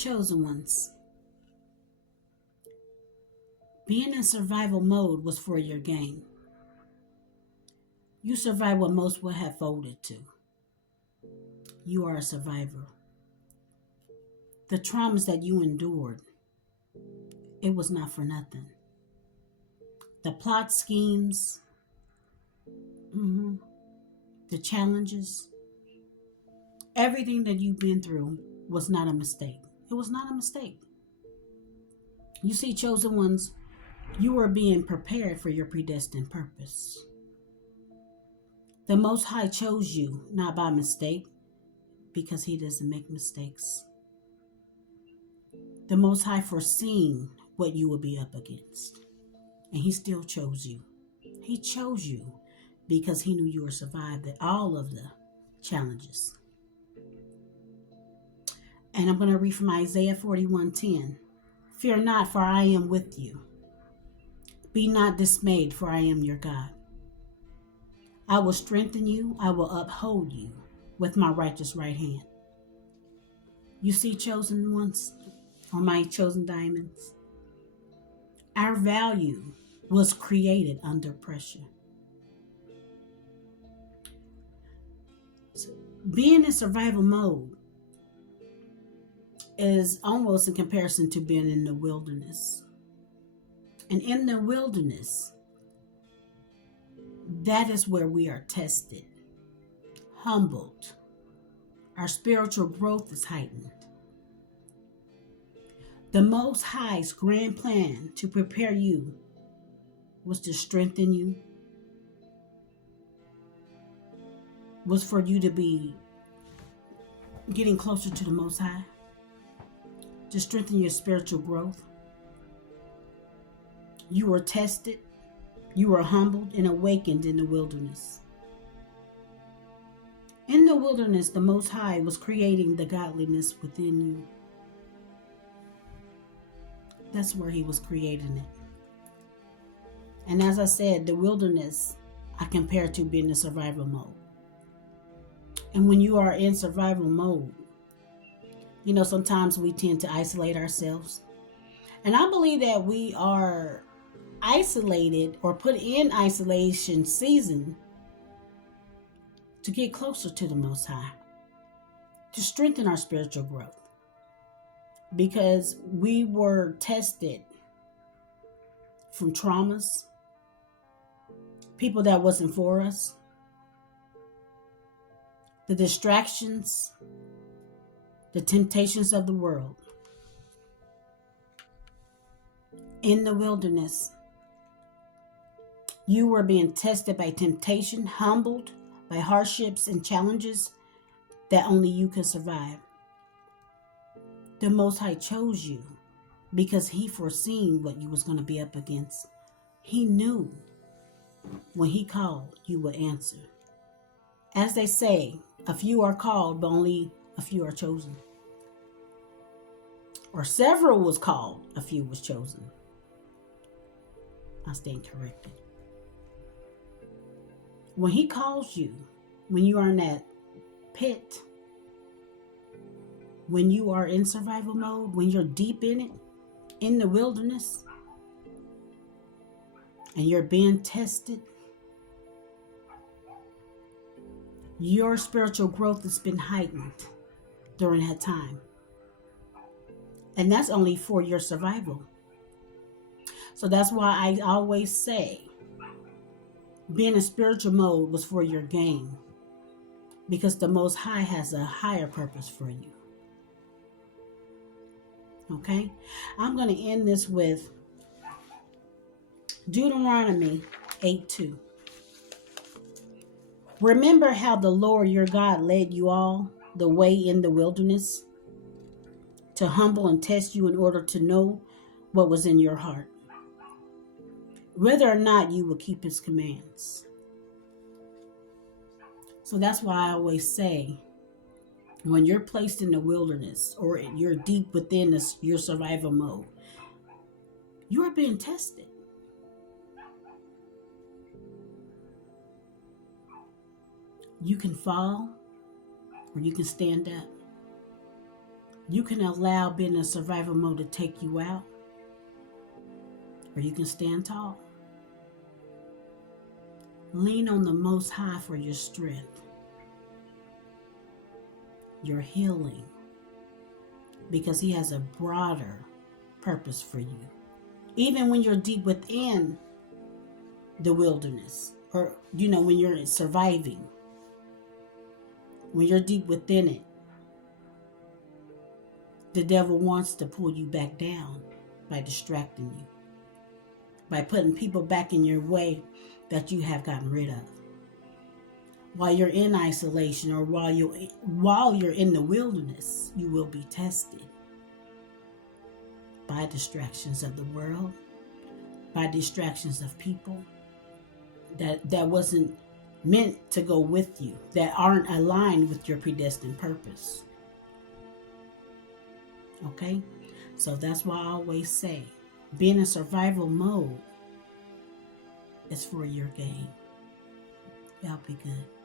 Chosen ones, being in survival mode was for your gain. You survived what most would have folded to. You are a survivor. The traumas that you endured, it was not for nothing. The plot schemes, mhm, the challenges, everything that you've been through was not a mistake. It was not a mistake. You see, chosen ones, you are being prepared for your predestined purpose. The Most High chose you not by mistake, because He doesn't make mistakes. The Most High foreseen what you would be up against, and He still chose you. He chose you because He knew you would survive all of the challenges. And I'm going to read from Isaiah 41:10. Fear not, for I am with you. Be not dismayed, for I am your God. I will strengthen you. I will uphold you with my righteous right hand. You see, chosen ones, or my chosen diamonds, our value was created under pressure. So being in survival mode is almost in comparison to being in the wilderness. And in the wilderness, that is where we are tested, humbled. Our spiritual growth is heightened. The Most High's grand plan to prepare you was to strengthen you, was for you to be getting closer to the Most High, to strengthen your spiritual growth. You were tested, you were humbled and awakened in the wilderness. In the wilderness, the Most High was creating the godliness within you. That's where He was creating it. And as I said, the wilderness, I compare to being in survival mode. And when you are in survival mode, you know, sometimes we tend to isolate ourselves. And I believe that we are isolated or put in isolation season to get closer to the Most High, to strengthen our spiritual growth. Because we were tested from traumas, people that wasn't for us, the distractions, the temptations of the world. In the wilderness, you were being tested by temptation, humbled by hardships and challenges that only you could survive. The Most High chose you because He foreseen what you was going to be up against. He knew when He called, you would answer. As they say, a few are called, but only a few are chosen. Or several was called, a few was chosen. I stand corrected. When He calls you, when you are in that pit, when you are in survival mode, when you're deep in it, in the wilderness, and you're being tested, your spiritual growth has been heightened during that time. And that's only for your survival. So that's why I always say, being in spiritual mode was for your gain. Because the Most High has a higher purpose for you. Okay? I'm going to end this with Deuteronomy 8:2. Remember how the Lord your God led you all the way in the wilderness to humble and test you in order to know what was in your heart, whether or not you will keep His commands. So that's why I always say, when you're placed in the wilderness or you're deep within your survival mode, you are being tested. You can fall or you can stand up. You can allow being in survival mode to take you out, or you can stand tall. Lean on the Most High for your strength, your healing, because He has a broader purpose for you. Even when you're deep within the wilderness, or when you're surviving, when you're deep within it, the devil wants to pull you back down by distracting you, by putting people back in your way that you have gotten rid of. While you're in isolation, or while you're in the wilderness, you will be tested by distractions of the world, by distractions of people that wasn't meant to go with you, that aren't aligned with your predestined purpose. Okay? So that's why I always say, being in survival mode is for your gain. Y'all be good.